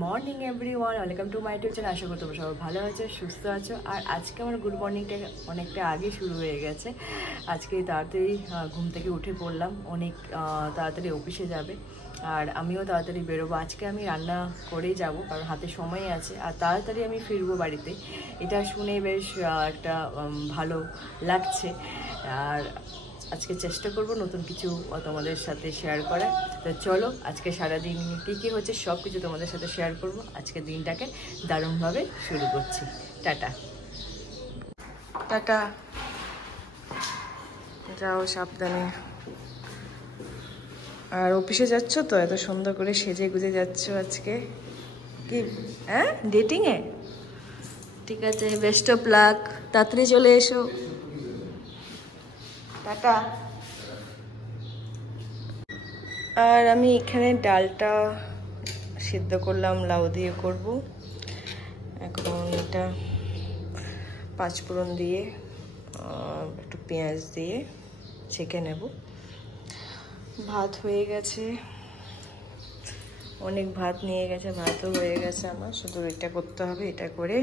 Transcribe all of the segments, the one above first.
Morning everyone, welcome to my YouTube channel. আশা করি তোমরা সবাই ভালো আছো, সুস্থ আছো। আর আজকে আমার গুড মর্নিংটা অনেকটা আগে শুরু হয়ে গেছে। আজকে তাড়াতাড়ি ঘুম থেকে উঠে পড়লাম, অনেক তাড়াতাড়ি অফিসে যাবে আর আমিও তাড়াতাড়ি বেরোবো। আজকে আমি রান্না করেই যাব, কারণ হাতে সময় আছে আর তাড়াতাড়ি আমি ফিরবো বাড়িতে। এটা শুনে বেশ একটা ভালো লাগছে। আর আজকে চেষ্টা করব নতুন কিছু তোমাদের সাথে শেয়ার করার। তো চলো, আজকে সারাদিন কী হচ্ছে সব কিছু তোমাদের সাথে শেয়ার করব। আজকে দিনটাকে দারুণভাবে শুরু করছি। টাটা টাটা, যাও সাবধানে। আর অফিসে যাচ্ছ তো, এত সুন্দর করে সেজে গুজে যাচ্ছ আজকে কি? হ্যাঁ, ডেটিংয়ে? ঠিক আছে, বেস্ট অফ লাক, তাড়াতাড়ি চলে এসো। টাটা। আর আমি এখানে ডালটা সিদ্ধ করলাম, লাউ দিয়ে করব। এখন এটা পাঁচফোড়ন দিয়ে একটু পেঁয়াজ দিয়ে ছেঁকে নেব। ভাত হয়ে গেছে, অনেক ভাত নিয়ে গেছে, ভাতও হয়ে গেছে আমার, শুধু এটা করতে হবে। এটা করে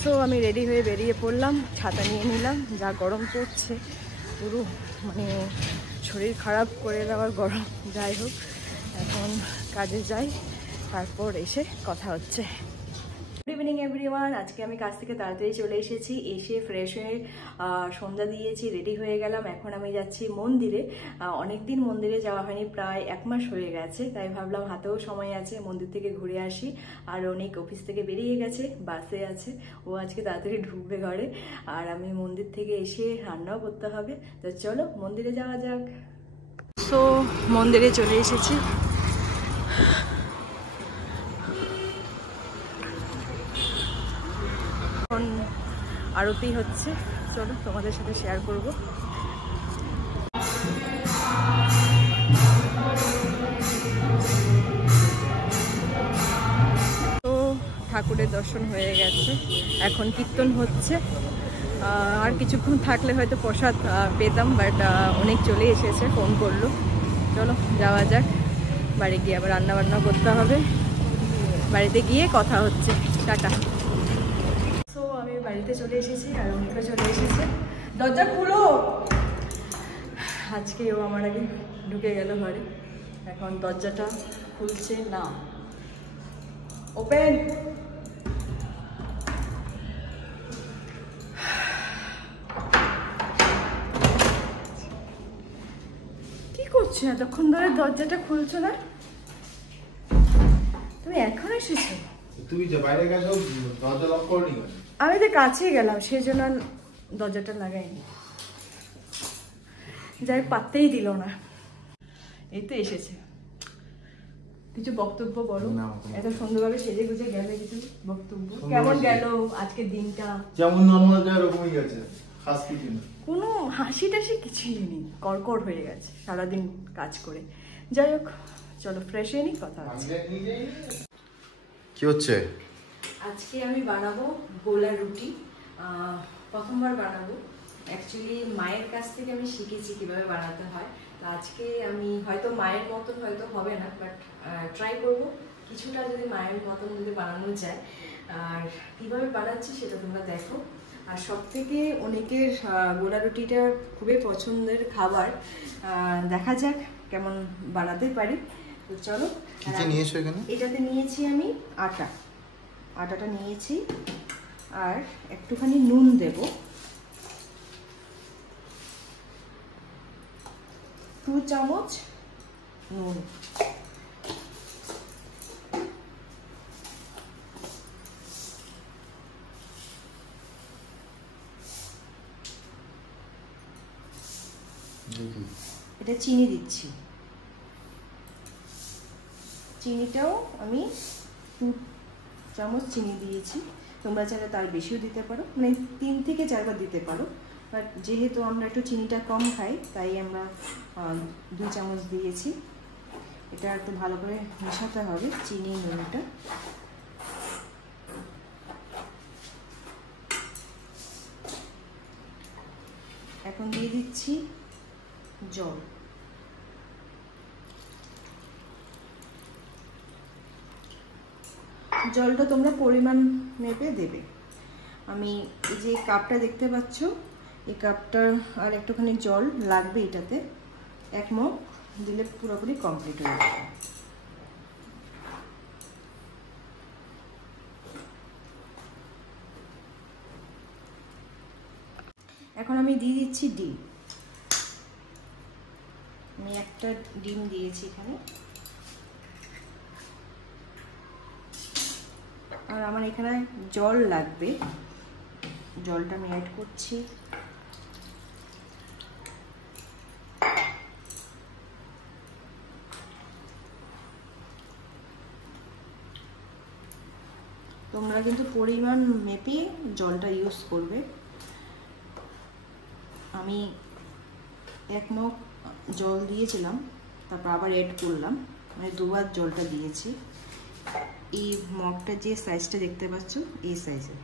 সো আমি রেডি হয়ে বেরিয়ে পড়লাম। ছাতা নিয়ে নিলাম, যা গরম পড়ছে পুরো মানে শরীর খারাপ করে দেওয়ার গরম। যাই হোক, এখন কাজে যাই, তারপর এসে কথা হচ্ছে। Good evening everyone. আজকে আমি কাজ থেকে তাড়াতাড়ি চলে এসেছি, এসে ফ্রেশ হয়ে সন্ধ্যা দিয়েছি, রেডি হয়ে গেলাম। এখন আমি যাচ্ছি মন্দিরে। অনেকদিন মন্দিরে যাওয়া হয়নি, প্রায় 1 মাস হয়ে গেছে, তাই ভাবলাম হাতেও সময় আছে, মন্দির থেকে ঘুরে আসি। আর অনেক অফিস থেকে বেরিয়ে গেছে, বাসে আছে, ও আজকে তাড়াতাড়ি ঢুকবে ঘরে। আর আমি মন্দির থেকে এসে রান্নাও করতে হবে। তো চলো মন্দিরে যাওয়া যাক। সো মন্দিরে চলে এসেছি। এখন আরতি হচ্ছে, চলো তোমাদের সাথে শেয়ার করব। তো ঠাকুরের দর্শন হয়ে গেছে, এখন কীর্তন হচ্ছে। আর কিছুক্ষণ থাকলে হয়তো প্রসাদ পেতাম, বাট অনেক চলে এসেছে, ফোন করলো। চলো যাওয়া যাক, বাড়ি গিয়ে আবার রান্না বান্না করতে হবে। বাড়িতে গিয়ে কথা হচ্ছে। টাটা। সো আমি বাড়িতে চলে এসেছি আর অনেকটা চলে এসেছে। দরজা খুলো। আজকে ও আমার আগে ঢুকে গেল ঘরে, এখন দরজাটা খুলছে না। ওপেন। কি করছো এতক্ষণ ধরে, দরজাটা খুলছো না? তুমি এখন এসেছো? তুমি যে বাইরে গেছো, দরজা লক করনি? আমি তো কাছেই গেলাম, সেই জন্য দরজাটা লাগাইনি। যাই, পাততেই দিল না। এই তো এসেছে, কিছু বক্তব্য বলো। এত সুন্দরভাবে সেজে গুজে গেলে, কিছু বক্তব্য। কেমন গেল আজকের দিনটা? যেমন নরমাল যায় ওরকমই গেছে, খাস কিছু না। কোনো হাসি টাসি কিছুই নেই, কড়কড় হয়ে গেছে সারাদিন কাজ করে। যাই হোক, চলো ফ্রেশ হয়ে নি, কথা হচ্ছে। কি হচ্ছে? আজকে আমি বানাবো গোলা রুটি, প্রথমবার বানাবো। অ্যাকচুয়ালি মায়ের কাছ থেকে আমি শিখেছি কীভাবে বানাতে হয়। তো আজকে আমি হয়তো মায়ের মতন হয়তো হবে না, বাট ট্রাই করবো কিছুটা, যদি মায়ের মতন যদি বানানো যায়। আর কীভাবে বানাচ্ছি সেটা তোমরা দেখো। আর সব থেকে অনেকের গোলা রুটিটা খুবই পছন্দের খাবার। দেখা যাক কেমন বানাতে পারি। তো চলো। এটাতে নিয়েছি আমি আটাটা নিয়েছি, আর একটুখানি নুন দেব, 2 চামচ নুন। এটা চিনি দিচ্ছি, চিনিটাও আমি 2 চামচ চিনি দিয়েছি। তোমরা চাইলে তার বেশিও দিতে পারো, মানে 3 থেকে 4 বার দিতে পারো। বাট যেহেতু আমরা একটু চিনিটা কম খাই, তাই আমরা 2 চামচ দিয়েছি। এটা একটু ভালো করে মেশাতে হবে, চিনি নুনটা। এখন দিয়ে দিচ্ছি জল। জলটা তোমরা পরিমাণ মেপে দেবে। আমি এই যে কাপটা দেখতে পাচ্ছ, এই কাপটা আর একটুখানি জল লাগবে এটাতে, 1 মগ দিলে পুরোপুরি কমপ্লিট হয়ে যাবে। এখন আমি দিয়ে দিচ্ছি ডিম। আমি একটা ডিম দিয়েছি এখানে, আর আমার এখানে জল লাগবে, জলটা আমি অ্যাড করছি। তোমরা কিন্তু পরিমাণ মেপে জলটা ইউজ করবে। আমি 1 মগ জল দিয়েছিলাম, তারপর আবার অ্যাড করলাম, মানে 2 বার জলটা দিয়েছি। এই মগটা যে সাইজটা দেখতে পাচ্ছ, এই সাইজে।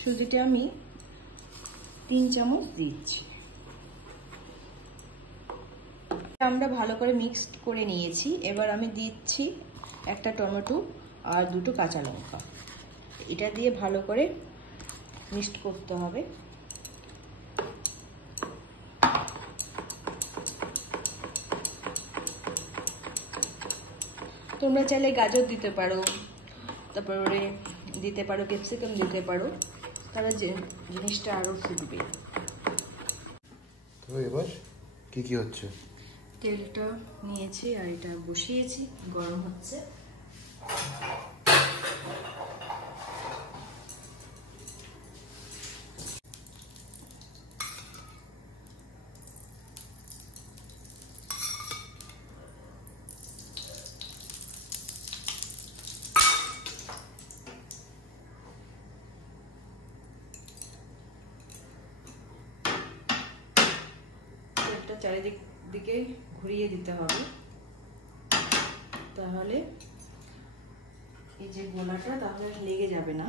সুজিটা আমি 3 চামচ দিচ্ছি। আমরা ভালো করে মিক্সড করে নিয়েছি। এবার আমি দিচ্ছি একটা টমেটো আর 2টো কাঁচা লঙ্কা। এটা দিয়ে ভালো করে মিক্সড করতে হবে। তোমরা চাইলে গাজর দিতে পারো, তারপরে দিতে পারো ক্যাপসিকাম দিতে পারো, তাহলে জিনিসটা আরো ফুটবে। তো এবার কি কি হচ্ছে? তেলটা নিয়েছি আর এটা বসিয়েছি, গরম হচ্ছে। চারিদিক দিকে ঘুরিয়ে দিতে হবে, তাহলে এই যে গোলাটা তাহলে লেগে যাবে না।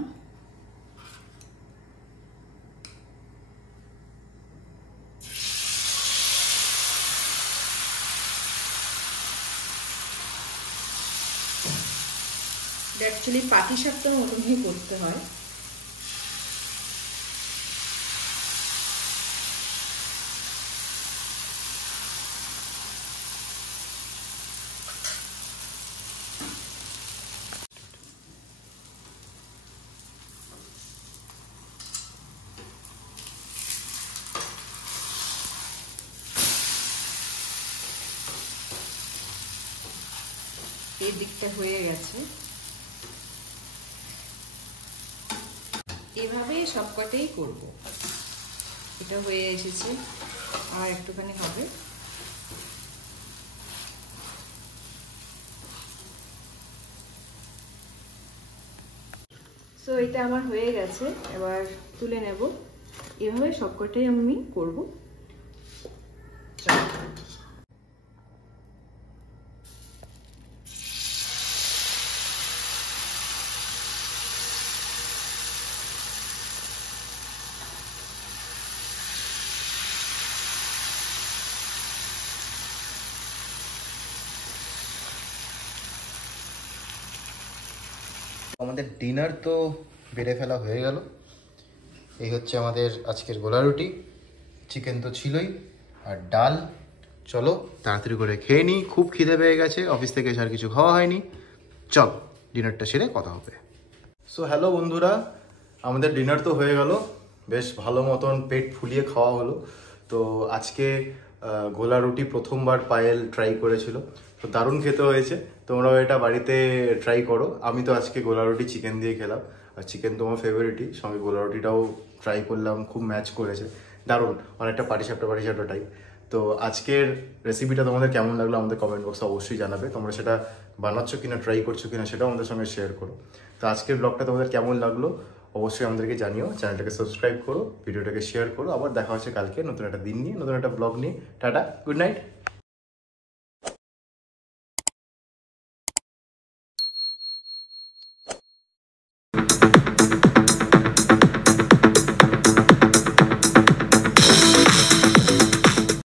অ্যাকচুয়ালি পাটিসাপটার মতনই করতে হয়। এই দিকটা হয়ে গেছে, এভাবে সবকটাই করব। এটা হয়ে এসেছে, আর একটুখানি হবে। সো এটা আমার হয়ে গেছে, এবার তুলে নেব। এভাবে সবকটাই আমি করব। আমাদের ডিনার তো বেড়ে ফেলা হয়ে গেল। এই হচ্ছে আমাদের আজকের গোলা রুটি, চিকেন তো ছিলই, আর ডাল। চলো তাড়াতাড়ি করে খেয়ে নিই, খুব খিদে পেয়ে গেছে, অফিস থেকে এসে আর কিছু খাওয়া হয়নি। চল ডিনারটা সেরে কথা হবে। সো হ্যালো বন্ধুরা, আমাদের ডিনার তো হয়ে গেল, বেশ ভালো মতন পেট ফুলিয়ে খাওয়া হলো। তো আজকে গোলা রুটি প্রথমবার পায়েল ট্রাই করেছিল, তো দারুণ খেতে হয়েছে। তোমরাও এটা বাড়িতে ট্রাই করো। আমি তো আজকে গোলা রুটি চিকেন দিয়ে খেলাম, আর চিকেন তো আমার ফেভারিটই, সঙ্গে গোলা রুটিটাও ট্রাই করলাম, খুব ম্যাচ করেছে, দারুণ, অনেকটা পাটিসাপটা টাইপ। তো আজকের রেসিপিটা তোমাদের কেমন লাগলো আমাদের কমেন্ট বক্সে অবশ্যই জানাবে। তোমরা সেটা বানাচ্ছ কিনা, ট্রাই করছো কিনা, সেটাও আমাদের সঙ্গে শেয়ার করো। তো আজকের ব্লগটা তোমাদের কেমন লাগলো অবশ্যই আমাদেরকে জানিও। চ্যানেলটাকে সাবস্ক্রাইব করো, ভিডিওটাকে শেয়ার করো। আবার দেখা হচ্ছে কালকে নতুন একটা দিন নিয়ে, নতুন একটা ব্লগ নিয়ে। Tata, good night.